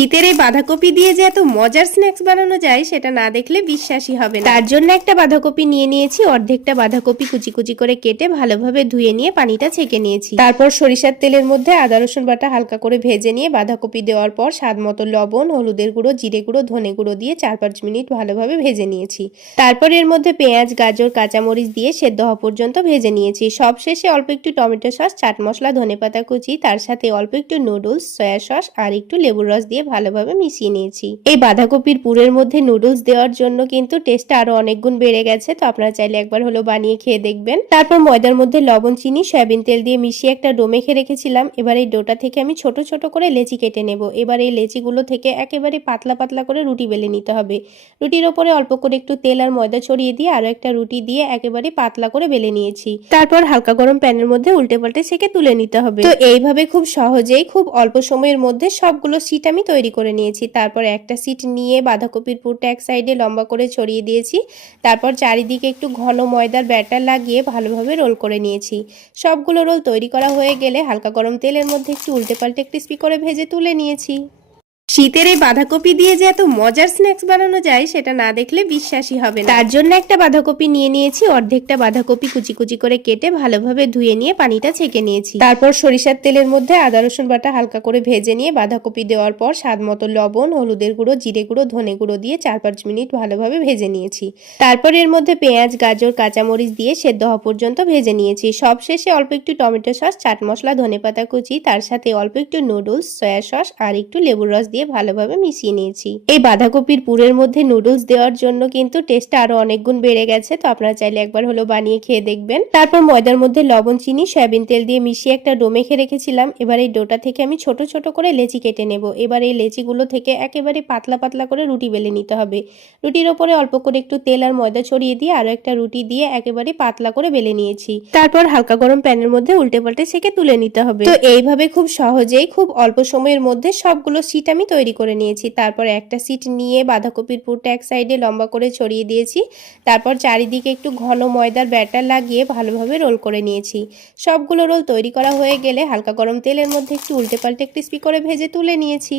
শীতের এই বাঁধাকপি দিয়ে যে এত মজার স্ন্যাক্স বানানো যায় সেটা না দেখলে বিশ্বাসই হবে না। তার জন্য একটা বাঁধাকপি নিয়ে নিয়েছি, অর্ধেকটা বাঁধাকপি কুচি কুচি করে কেটে ভালোভাবে ধুয়ে নিয়ে পানিটা ছেঁকে নিয়েছি। তারপর সরিষার তেলের মধ্যে আদা রসুন বাটা হালকা করে ভেজে নিয়ে বাঁধাকপি দেওয়ার পর স্বাদ মতো লবণ, হলুদের গুঁড়ো, জিরে গুঁড়ো, ধনে গুঁড়ো দিয়ে 4-5 মিনিট ভালোভাবে ভেজে নিয়েছি। তারপর এর মধ্যে পেঁয়াজ, গাজর, কাঁচামরিচ দিয়ে সেদ্ধ হওয়া পর্যন্ত ভেজে নিয়েছি। সবশেষে অল্প একটু টমেটো সস, চাট মশলা, ধনেপাতা কুচি, তার সাথে অল্প একটু নুডলস, সয়া সস আর একটু লেবুর রস দিয়ে ভালোভাবে মিশিয়ে নিয়েছি। এই বাঁধাকপির পুরের মধ্যে নুডলস দেওয়ার জন্য কিন্তু টেস্টটা আরো অনেক গুণ বেড়ে গেছে, তো আপনারা চাইলে একবার হলো বানিয়ে খেয়ে দেখবেন। তারপর ময়দার মধ্যে লবণ, চিনি, সয়াবিন তেল দিয়ে মিশিয়ে একটা ডো মেখে রেখেছিলাম। এবার এই ডোটা থেকে আমি ছোট ছোট করে লেচি কেটে নেব। এবার এই লেচিগুলো থেকে একেবারে পাতলা পাতলা করে রুটি বেলে নিতে হবে। রুটির ওপরে অল্প করে একটু তেল আর ময়দা ছড়িয়ে দিয়ে আরো একটা রুটি দিয়ে একেবারে পাতলা করে বেলে নিয়েছি। তারপর হালকা গরম প্যানের মধ্যে উল্টে পাল্টে সেকে তুলে নিতে হবে। তো এইভাবে খুব সহজেই খুব অল্প সময়ের মধ্যে সবগুলো সিট আমি তৈরি করে নিয়েছি। তারপর একটা সিট নিয়ে বাঁধাকপির পুরটা এক সাইডে লম্বা করে ছড়িয়ে দিয়েছি। তারপর চারিদিকে একটু ঘন ময়দার ব্যাটার লাগিয়ে ভালোভাবে রোল করে নিয়েছি। সবগুলো রোল তৈরি করা হয়ে গেলে হালকা গরম তেলের মধ্যে একটু উল্টে পাল্টে ক্রিস্পি করে ভেজে তুলে নিয়েছি। শীতের এই বাঁধাকপি দিয়ে যে এত মজার স্ন্যাক্স বানানো যায় সেটা না দেখলে বিশ্বাসই হবে না। তার জন্য একটা বাঁধাকপি নিয়ে নিয়েছি, অর্ধেকটা বাঁধাকপি কুচি কুচি করে কেটে ভালোভাবে ধুয়ে নিয়ে পানিটা ছেঁকে নিয়েছি। তারপর সরিষার তেলের মধ্যে আদা রসুন বাটা হালকা করে ভেজে নিয়ে বাঁধাকপি দেওয়ার পর স্বাদ মতো লবণ, হলুদের গুঁড়ো, জিরে গুঁড়ো, ধনে গুঁড়ো দিয়ে 4-5 মিনিট ভালোভাবে ভেজে নিয়েছি। তারপর এর মধ্যে পেঁয়াজ, গাজর, কাঁচামরিচ দিয়ে সেদ্ধ হওয়া পর্যন্ত ভেজে নিয়েছি। সবশেষে অল্প একটু টমেটো সস, চাট মশলা, ধনেপাতা কুচি, তার সাথে অল্প একটু নুডলস, সয়া সস আর একটু লেবুর রস দিয়ে ভালোভাবে মিশিয়ে নিয়েছি। এই বাঁধাকপির পুরের মধ্যে নুডলস দেওয়ার জন্য কিন্তু টেস্টটা আরো অনেক গুণ বেড়ে গেছে, তো আপনারা চাইলে একবার হলো বানিয়ে খেয়ে দেখবেন। তারপর ময়দার মধ্যে লবণ, চিনি, সয়াবিন তেল দিয়ে মিশিয়ে একটা ডো মেখে রেখেছিলাম। এবার এই ডোটা থেকে আমি ছোট ছোট করে লেচি কেটে নেব। এবার এই লেচিগুলো থেকে একেবারে পাতলা পাতলা করে রুটি বেলে নিতে হবে। রুটির ওপরে অল্প করে একটু তেল আর ময়দা ছড়িয়ে দিয়ে আরো একটা রুটি দিয়ে একেবারে পাতলা করে বেলে নিয়েছি। তারপর হালকা গরম প্যানের মধ্যে উল্টে পাল্টে সেকে তুলে নিতে হবে। তো এইভাবে খুব সহজেই খুব অল্প সময়ের মধ্যে সবগুলো সিট আমি তৈরি করে নিয়েছি। তারপর একটা সিট নিয়ে বাঁধাকপির পুরটা এক সাইডে লম্বা করে ছড়িয়ে দিয়েছি। তারপর চারিদিকে একটু ঘন ময়দার ব্যাটার লাগিয়ে ভালোভাবে রোল করে নিয়েছি। সবগুলো রোল তৈরি করা হয়ে গেলে হালকা গরম তেলের মধ্যে একটু উল্টে পাল্টে ক্রিস্পি করে ভেজে তুলে নিয়েছি।